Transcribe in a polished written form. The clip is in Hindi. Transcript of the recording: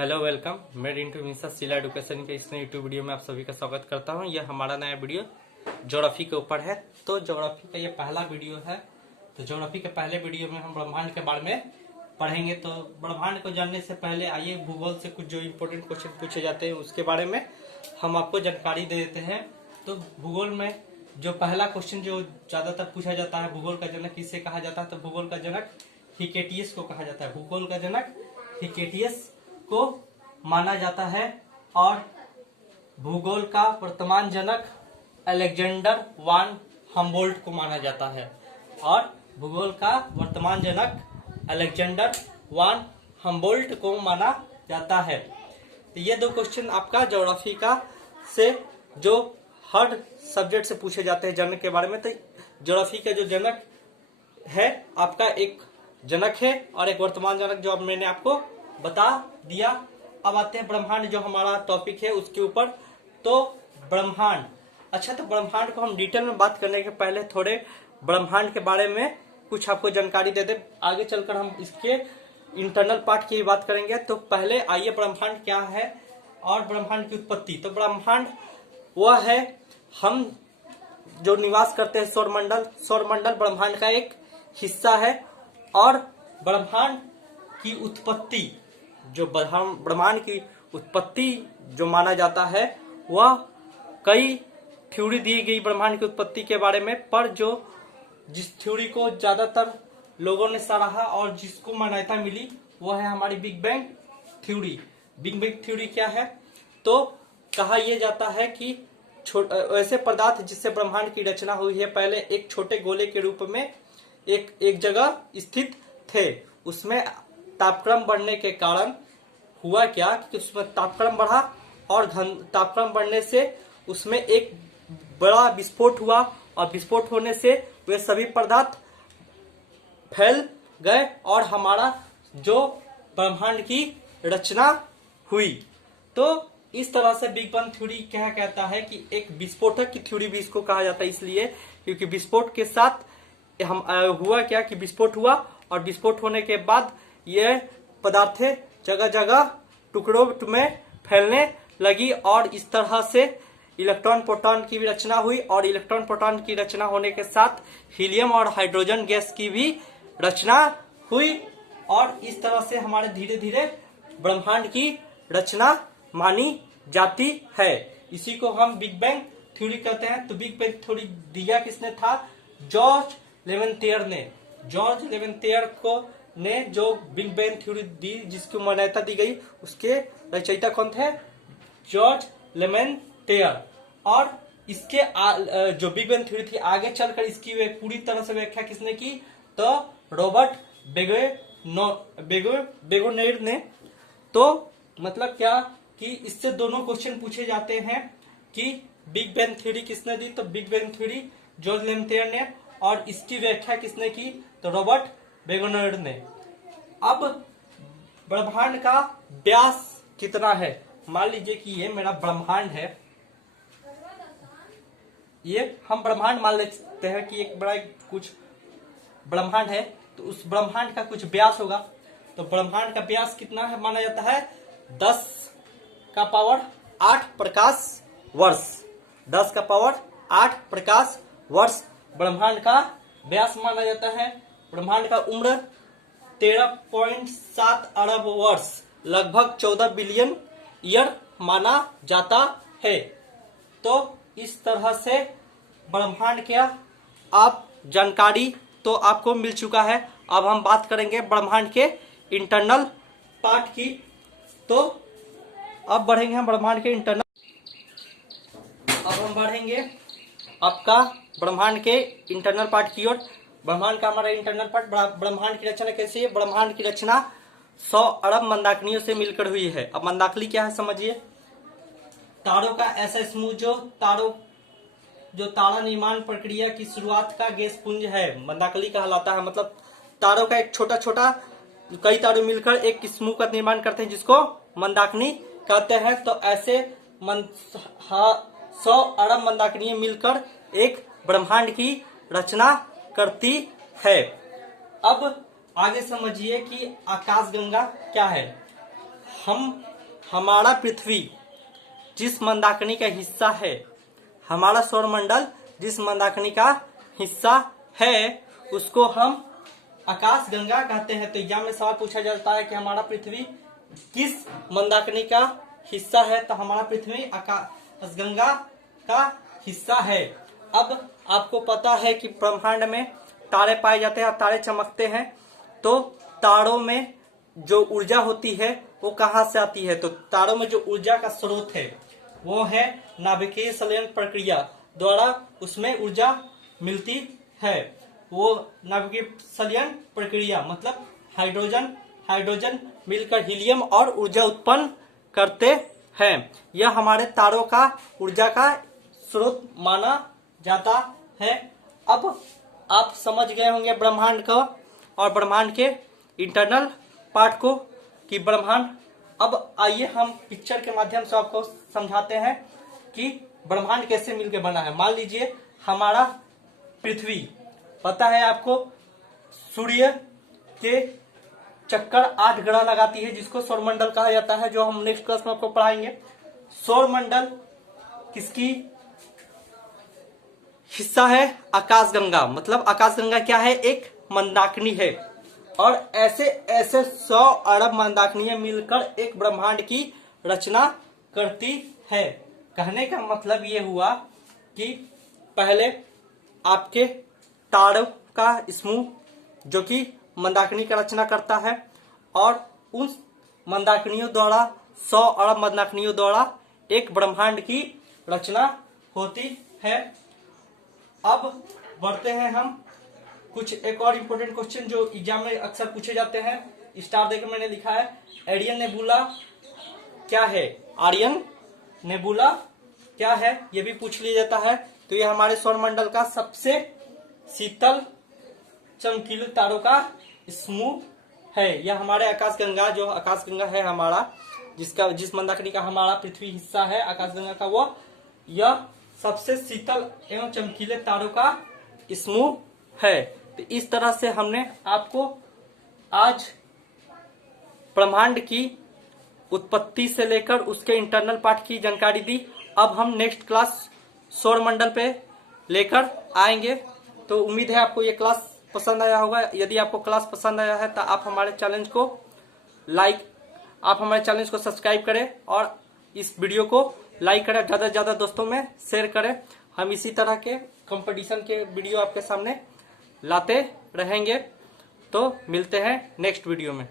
Hello welcome. मैं रिंटू मिश्रा सिला एडुकेशन के इस नए यूट्यूब वीडियो में आप सभी का स्वागत करता हूं। यह हमारा नया वीडियो ज्योग्राफी के ऊपर है। तो ज्योग्राफी का ये पहला वीडियो है। तो ज्योग्राफी के पहले वीडियो में हम ब्रह्मांड के बारे में पढ़ेंगे। तो ब्रह्मांड को जानने से पहले आइए भूगोल से कुछ जो इम्पोर्टेंट क्वेश्चन पूछे जाते हैं उसके बारे में हम आपको जानकारी दे देते हैं। तो भूगोल में जो पहला क्वेश्चन जो ज्यादातर पूछा जाता है, भूगोल का जनक किसे कहा जाता है? तो भूगोल का जनक हिकेटियस को कहा जाता है। भूगोल का जनक हिकेटियस को माना जाता है। और भूगोल का वर्तमान जनक अलेक्जेंडर वान हम्बोल्ट को माना जाता है। और भूगोल का वर्तमान जनक अलेक्जेंडर वान हम्बोल्ट को माना जाता है। तो ये दो क्वेश्चन आपका ज्योग्राफी का से जो हर सब्जेक्ट से पूछे जाते हैं जनक के बारे में। तो ज्योग्राफी का जो जनक है आपका एक जनक है और एक वर्तमान जनक जो अब मैंने आपको बता दिया। अब आते हैं ब्रह्मांड जो हमारा टॉपिक है उसके ऊपर। तो ब्रह्मांड, अच्छा, तो ब्रह्मांड को हम डिटेल में बात करने के पहले थोड़े ब्रह्मांड के बारे में कुछ आपको जानकारी दे दे। आगे चलकर हम इसके इंटरनल पार्ट की बात करेंगे। तो पहले आइए ब्रह्मांड क्या है और ब्रह्मांड की उत्पत्ति। तो ब्रह्मांड वह है हम जो निवास करते हैं सौरमंडल। सौरमंडल ब्रह्मांड का एक हिस्सा है। और ब्रह्मांड की उत्पत्ति, जो ब्रह्मांड की उत्पत्ति जो माना जाता है, वह कई थ्योरी दी गई ब्रह्मांड की उत्पत्ति के बारे में। पर जो जिस थ्योरी को ज्यादातर लोगों ने सराहा और जिसको मान्यता मिली वह है हमारी big bang theory. Big bang theory क्या है? तो कहा यह जाता है कि ऐसे पदार्थ जिससे ब्रह्मांड की रचना हुई है पहले एक छोटे गोले के रूप में एक जगह स्थित थे। उसमें तापक्रम बढ़ने के कारण हुआ क्या कि उसमें तापक्रम बढ़ा और तापक्रम बढ़ने से उसमें एक बड़ा विस्फोट हुआ और विस्फोट होने से वे सभी पदार्थ फैल गए और हमारा जो ब्रह्मांड की रचना हुई। तो इस तरह से बिग बैंग थ्योरी क्या कहता है कि एक विस्फोटक की थ्योरी भी इसको कहा जाता है, इसलिए क्योंकि विस्फोट के साथ हम हुआ क्या कि विस्फोट हुआ और विस्फोट होने के बाद ये पदार्थें जगह जगह टुकड़ों में फैलने लगी और इस तरह से इलेक्ट्रॉन प्रोटॉन की भी रचना हुई। और इलेक्ट्रॉन प्रोटॉन की रचना होने के साथ हीलियम और हाइड्रोजन गैस की भी रचना हुई। और इस तरह से हमारे धीरे धीरे ब्रह्मांड की रचना मानी जाती है। इसी को हम बिग बैंग थ्योरी कहते हैं। तो बिग बैंग थ्योरी दिया किसने था? जॉर्ज लेवेंथियर ने। जॉर्ज लेवेंथियर को ने जो बिग बैंग थ्योरी दी, जिसकी मान्यता दी गई, उसके रचयिता कौन थे? जॉर्ज लेवेंथियर। और इसके जो बिग बैंग थ्योरी थी आगे चलकर इसकी पूरी तरह से व्याख्या किसने की? तो रॉबर्ट बेगोनेर ने। तो मतलब क्या कि इससे दोनों क्वेश्चन पूछे जाते हैं कि बिग बैंग थ्योरी किसने दी? तो बिग बैंग थ्योरी जॉर्ज लेवेंथियर ने। और इसकी व्याख्या किसने की? तो रॉबर्ट बेगोनेर ने। अब ब्रह्मांड का व्यास कितना है? मान लीजिए कि ये मेरा ब्रह्मांड है, ये हम ब्रह्मांड मान लेते हैं कि एक बड़ा कुछ ब्रह्मांड है। तो उस ब्रह्मांड का कुछ व्यास होगा। तो ब्रह्मांड का व्यास कितना है माना जाता है? 10 का पावर 8 प्रकाश वर्ष। 10 का पावर 8 प्रकाश वर्ष ब्रह्मांड का व्यास माना जाता है। ब्रह्मांड का उम्र 13.7 अरब वर्ष, लगभग 14 बिलियन ईयर माना जाता है। तो इस तरह से ब्रह्मांड क्या आप जानकारी तो आपको मिल चुका है। अब हम बात करेंगे ब्रह्मांड के इंटरनल पार्ट की। तो अब बढ़ेंगे हम ब्रह्मांड के इंटरनल। अब हम बढ़ेंगे आपका ब्रह्मांड के इंटरनल पार्ट की ओर। ब्रह्मांड का हमारा इंटरनल पार्ट, ब्रह्मांड की रचना कैसी है? ब्रह्मांड की रचना 100 अरब मंदाकिनियों से मिलकर हुई है। अब मंदाकिनी क्या है समझिए। तारों का ऐसा समूह जो तारा निर्माण प्रक्रिया की शुरुआत का गैस पुंज है, मंदाकिनी कहलाता है। मतलब तारों का एक छोटा छोटा कई तारे मिलकर एक समूह का निर्माण करते हैं जिसको मंदाकिनी कहते हैं। तो ऐसे 100 अरब मंदाकिनी मिलकर एक ब्रह्मांड की रचना करती है। अब आगे समझिए कि आकाशगंगा क्या है। हम हमारा पृथ्वी जिस मंदाकिनी का हिस्सा है, हमारा सौरमंडल जिस मंदाकिनी का हिस्सा है उसको हम आकाश गंगा कहते हैं। तो एग्जाम में सवाल पूछा जाता है कि हमारा पृथ्वी किस मंदाकिनी का हिस्सा है, तो हमारा पृथ्वी आकाश गंगा का हिस्सा है। अब आपको पता है कि ब्रह्मांड में तारे पाए जाते हैं, तारे चमकते हैं, तो तारों में जो ऊर्जा होती है वो कहाँ से आती है? तो तारों में जो ऊर्जा का स्रोत है वो है नाभिकीय संलयन प्रक्रिया द्वारा उसमें ऊर्जा मिलती है। वो नाभिकीय संलयन प्रक्रिया मतलब हाइड्रोजन मिलकर हीलियम और ऊर्जा उत्पन्न करते हैं। यह हमारे तारों का ऊर्जा का स्रोत माना जाता है। अब आप समझ गए होंगे ब्रह्मांड को और ब्रह्मांड के इंटरनल पार्ट को कि ब्रह्मांड। अब आइए हम पिक्चर के माध्यम से आपको समझाते हैं कि ब्रह्मांड कैसे मिलकर बना है। मान लीजिए हमारा पृथ्वी, पता है आपको सूर्य के चक्कर 8 ग्रह लगाती है जिसको सौरमंडल कहा जाता है, जो हम नेक्स्ट क्लास में आपको पढ़ाएंगे। सौरमंडल किसकी हिस्सा है? आकाशगंगा। मतलब आकाशगंगा क्या है? एक मंदाकिनी है। और ऐसे 100 अरब मंदाकिनियां मिलकर एक ब्रह्मांड की रचना करती है। कहने का मतलब ये हुआ कि पहले आपके तारों का समूह जो कि मंदाकिनी का रचना करता है और उस मंदाकिनियों द्वारा 100 अरब मंदाकिनियों द्वारा एक ब्रह्मांड की रचना होती है। अब बढ़ते हैं हम कुछ एक और इम्पोर्टेंट क्वेश्चन जो एग्जाम में अक्सर पूछे जाते हैं। स्टार देकर मैंने लिखा है एरियन नेबुला क्या है? आर्यन नेबुला क्या है ये भी पूछ लिया जाता है। तो ये हमारे सौरमंडल का सबसे शीतल चमकीले तारों का समूह है। यह हमारे आकाशगंगा, जो आकाशगंगा है हमारा, जिस मंदाकिनी का हमारा पृथ्वी हिस्सा है आकाशगंगा का, वो यह सबसे शीतल एवं चमकीले तारों का समूह है। तो इस तरह से हमने आपको आज ब्रह्मांड की उत्पत्ति से लेकर उसके इंटरनल पार्ट की जानकारी दी। अब हम नेक्स्ट क्लास सौरमंडल पे लेकर आएंगे। तो उम्मीद है आपको ये क्लास पसंद आया होगा। यदि आपको क्लास पसंद आया है तो आप हमारे चैनल को सब्सक्राइब करें और इस वीडियो को लाइक करें, ज्यादा से ज्यादा दोस्तों में शेयर करें। हम इसी तरह के कंपटीशन के वीडियो आपके सामने लाते रहेंगे। तो मिलते हैं नेक्स्ट वीडियो में।